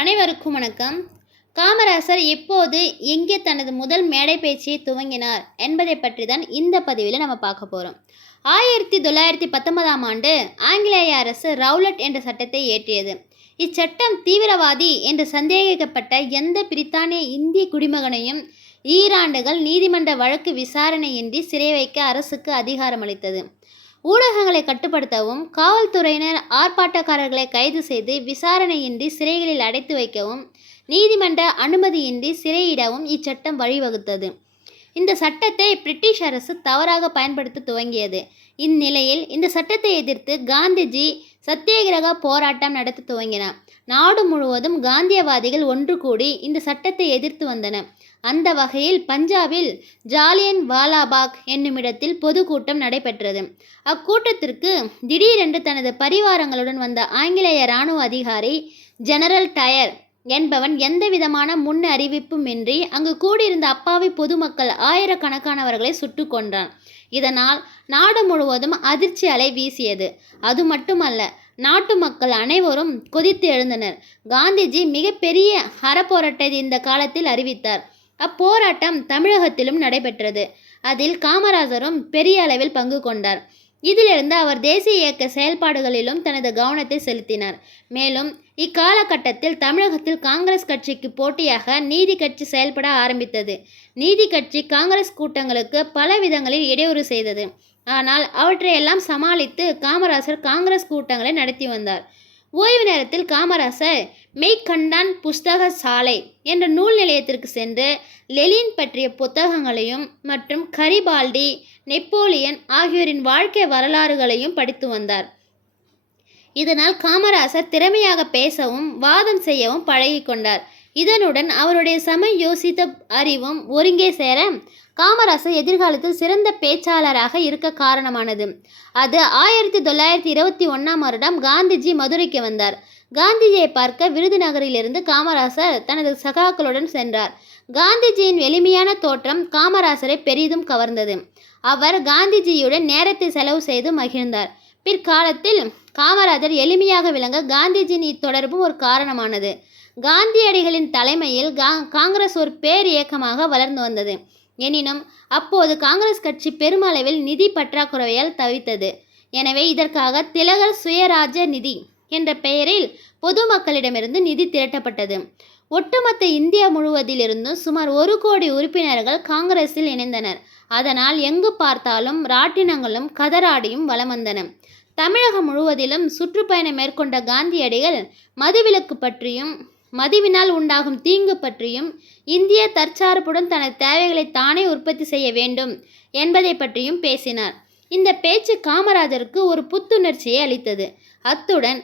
அனைவருக்கும் வணக்கம். காமராசர் எப்போது எங்கே தனது முதல் மேடை பேச்சியை துவங்கினார் என்பதை பற்றி தான் இந்த பதிவில் நம்ம பார்க்க போகிறோம் ஆயிரத்தி தொள்ளாயிரத்தி பத்தொன்பதாம் ஆண்டு ஆங்கிலேய அரசு ரவுலட் என்ற சட்டத்தை இயற்றியது. இச்சட்டம் தீவிரவாதி என்று சந்தேகிக்கப்பட்ட எந்த பிரித்தானிய இந்திய குடிமகனையும் ஈராண்டுகள் நீதிமன்ற வழக்கு விசாரணையின்றி சிறை வைக்க அரசுக்கு அதிகாரமளித்தது. ஊடகங்களை கட்டுப்படுத்தவும் காவல்துறையினர் ஆர்ப்பாட்டக்காரர்களை கைது செய்து விசாரணையின்றி சிறைகளில் அடைத்து வைக்கவும் நீதிமன்ற அனுமதியின்றி சிறையிடவும் இச்சட்டம் வழிவகுத்தது. இந்த சட்டத்தை பிரிட்டிஷ் அரசு தவறாக பயன்படுத்த துவங்கியது. இந்நிலையில் இந்த சட்டத்தை எதிர்த்து காந்திஜி சத்தியாகிரக போராட்டம் நடத்த துவங்கினார். நாடு முழுவதும் காந்தியவாதிகள் ஒன்று கூடி இந்த சட்டத்தை எதிர்த்து வந்தனர். அந்த வகையில் பஞ்சாபில் ஜாலியன் வாலாபாக் என்னுமிடத்தில் பொதுக்கூட்டம் நடைபெற்றது. அக்கூட்டத்திற்கு திடீரென்று தனது பரிவாரங்களுடன் வந்த ஆங்கிலேய இராணுவ அதிகாரி ஜெனரல் டயர் என்பவன் எந்தவிதமான முன் அறிவிப்புமின்றி அங்கு கூடியிருந்த அப்பாவி பொதுமக்கள் ஆயிரக்கணக்கானவர்களை சுட்டு கொன்றான். இதனால் நாடு முழுவதும் அதிர்ச்சி அலை வீசியது. அது மட்டுமல்ல நாட்டு மக்கள் அனைவரும் கொதித்து எழுந்தனர். காந்திஜி மிகப்பெரிய அறப்போராட்டத்தை இந்த காலத்தில் அறிவித்தார். அப்போராட்டம் தமிழகத்திலும் நடைபெற்றது. அதில் காமராஜரும் பெரிய அளவில் பங்கு கொண்டார். இதிலிருந்து அவர் தேசிய இயக்க செயல்பாடுகளிலும் தனது கவனத்தை செலுத்தினார். மேலும் இக்காலகட்டத்தில் தமிழகத்தில் காங்கிரஸ் கட்சிக்கு போட்டியாக நீதி கட்சி செயல்பட ஆரம்பித்தது. நீதி கட்சி காங்கிரஸ் கூட்டங்களுக்கு பல விதங்களில் இடையூறு செய்தது. ஆனால் அவற்றையெல்லாம் சமாளித்து காமராசர் காங்கிரஸ் கூட்டங்களை நடத்தி வந்தார். ஓய்வு நேரத்தில் காமராசர் மெய்கண்டான் புஸ்தக சாலை என்ற நூல் நிலையத்திற்கு சென்று லெலின் பற்றிய புத்தகங்களையும் மற்றும் கரிபால்டி நெப்போலியன் ஆகியோரின் வாழ்க்கை வரலாறுகளையும் படித்து வந்தார். இதனால் காமராசர் திறமையாக பேசவும் வாதம் செய்யவும் பழகி கொண்டார் இதனுடன் அவருடைய சம யோசித்த அறிவும் ஒருங்கே சேர காமராசர் எதிர்காலத்தில் சிறந்த பேச்சாளராக இருக்க காரணமானது. அது ஆயிரத்தி தொள்ளாயிரத்தி இருபத்தி ஒன்றாம் வருடம் காந்திஜி மதுரைக்கு வந்தார். காந்திஜியை பார்க்க விருதுநகரிலிருந்து காமராசர் தனது சகாக்களுடன் சென்றார். காந்திஜியின் எளிமையான தோற்றம் காமராசரை பெரிதும் கவர்ந்தது. அவர் காந்திஜியுடன் நேரத்தை செலவு செய்து மகிழ்ந்தார். பிற்காலத்தில் காமராஜர் எளிமையாக விளங்க காந்திஜியின் இத்தொடர்பும் ஒரு காரணமானது. காந்தியடிகளின் தலைமையில் கா காங்கிரஸ் ஒரு பேர் இயக்கமாக வளர்ந்து வந்தது. எனினும் அப்போது காங்கிரஸ் கட்சி பெருமளவில் நிதி பற்றாக்குறையால் தவித்தது. எனவே இதற்காக திலகர் சுயராஜ நிதி என்ற பெயரில் பொதுமக்களிடமிருந்து நிதி திரட்டப்பட்டது. ஒட்டுமொத்த இந்தியா முழுவதிலிருந்தும் சுமார் ஒரு கோடி உறுப்பினர்கள் காங்கிரஸில் இணைந்தனர். அதனால் எங்கு பார்த்தாலும் ராட்டினங்களும் கதராடியும் வலம் வந்தன. தமிழகம் முழுவதிலும் சுற்றுப்பயணம் மேற்கொண்ட காந்தியடிகள் மதுவிலக்கு பற்றியும் மதுவினால் உண்டாகும் தீங்கு பற்றியும் இந்திய தற்சார்புடன் தனது தேவைகளை தானே உற்பத்தி செய்ய வேண்டும் என்பதை பற்றியும் பேசினார். இந்த பேச்சு காமராஜருக்கு ஒரு புத்துணர்ச்சியை அளித்தது. அத்துடன்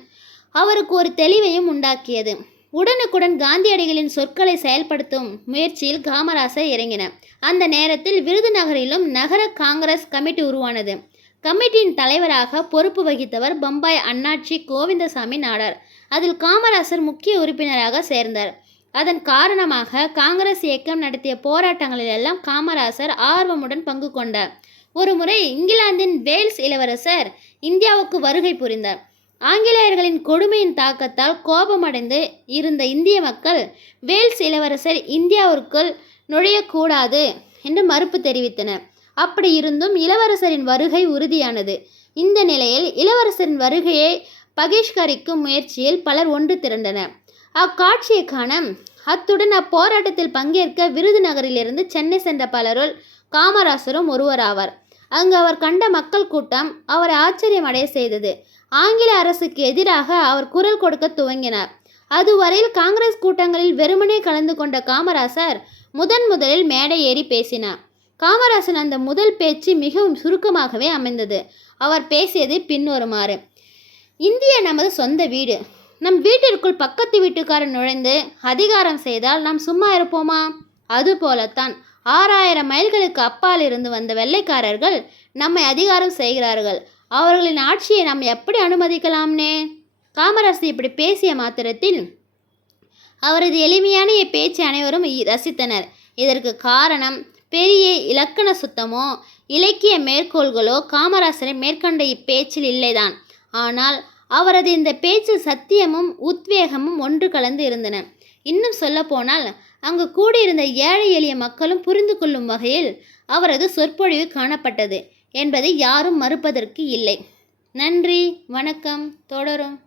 அவருக்கு ஒரு தெளிவையும் உண்டாக்கியது. உடனுக்குடன் காந்தியடிகளின் சொற்களை செயல்படுத்தும் முயற்சியில் காமராசர் இறங்கின. அந்த நேரத்தில் விருதுநகரிலும் நகர காங்கிரஸ் கமிட்டி உருவானது. கமிட்டியின் தலைவராக பொறுப்பு வகித்தவர் பம்பாய் அண்ணாச்சி கோவிந்தசாமி நாடார். அதில் காமராசர் முக்கிய உறுப்பினராக சேர்ந்தார். அதன் காரணமாக காங்கிரஸ் இயக்கம் நடத்திய போராட்டங்களிலெல்லாம் காமராசர் ஆர்வமுடன் பங்கு கொண்டார். ஒருமுறை இங்கிலாந்தின் வேல்ஸ் இளவரசர் இந்தியாவுக்கு வருகை புரிந்தார். ஆங்கிலேயர்களின் கொடுமையின் தாக்கத்தால் கோபமடைந்து இருந்த இந்திய மக்கள் வேல்ஸ் இளவரசர் இந்தியாவிற்குள் நுழையக்கூடாது என்று மறுப்பு தெரிவித்தனர். அப்படி இருந்தும் இளவரசரின் வருகை உறுதியானது. இந்த நிலையில் இளவரசரின் வருகையை பகிஷ்கரிக்கும் முயற்சியில் பலர் ஒன்று திரண்டனர். அக்காட்சியை காண அத்துடன் அப்போராட்டத்தில் பங்கேற்க விருதுநகரிலிருந்து சென்னை சென்ற பலருள் காமராசரும் ஒருவராவார். அங்கு அவர் கண்ட மக்கள் கூட்டம் அவரை ஆச்சரியம் அடைய செய்தது. ஆங்கில அரசுக்கு எதிராக அவர் குரல் கொடுக்க துவங்கினார். அதுவரையில் காங்கிரஸ் கூட்டங்களில் வெறுமனே கலந்து கொண்ட காமராசர் முதன் முதலில் மேடை ஏறி பேசினார். காமராசன் அந்த முதல் பேச்சு மிகவும் சுருக்கமாகவே அமைந்தது. அவர் பேசியது பின்வருமாறு. இந்திய நமது சொந்த வீடு. நம் வீட்டிற்குள் பக்கத்து வீட்டுக்காரன் நுழைந்து அதிகாரம் செய்தால் நாம் சும்மா இருப்போமா? அதுபோலத்தான் ஆறாயிரம் மைல்களுக்கு அப்பால் இருந்து வந்த வெள்ளைக்காரர்கள் நம்மை அதிகாரம் செய்கிறார்கள். அவர்களின் ஆட்சியை நாம் எப்படி அனுமதிக்கலாம்னே? காமராசர் இப்படி பேசிய மாத்திரத்தில் அவரது எளிமையான பேச்சு அனைவரும் ரசித்தனர். இதற்கு காரணம் பெரிய இலக்கண சுத்தமோ இலக்கிய மேற்கோள்களோ காமராசரை மேற்கண்ட இப்பேச்சில் இல்லைதான். ஆனால் அவரது இந்த பேச்சில் சத்தியமும் உத்வேகமும் ஒன்று கலந்து இருந்தன. இன்னும் சொல்லப்போனால் அங்கு கூடியிருந்த ஏழை எளிய மக்களும் புரிந்து கொள்ளும் வகையில் அவரது சொற்பொழிவு காணப்பட்டது. என்பதை யாரும் மறுப்பதற்கு இல்லை. நன்றி வணக்கம் தொடரும்.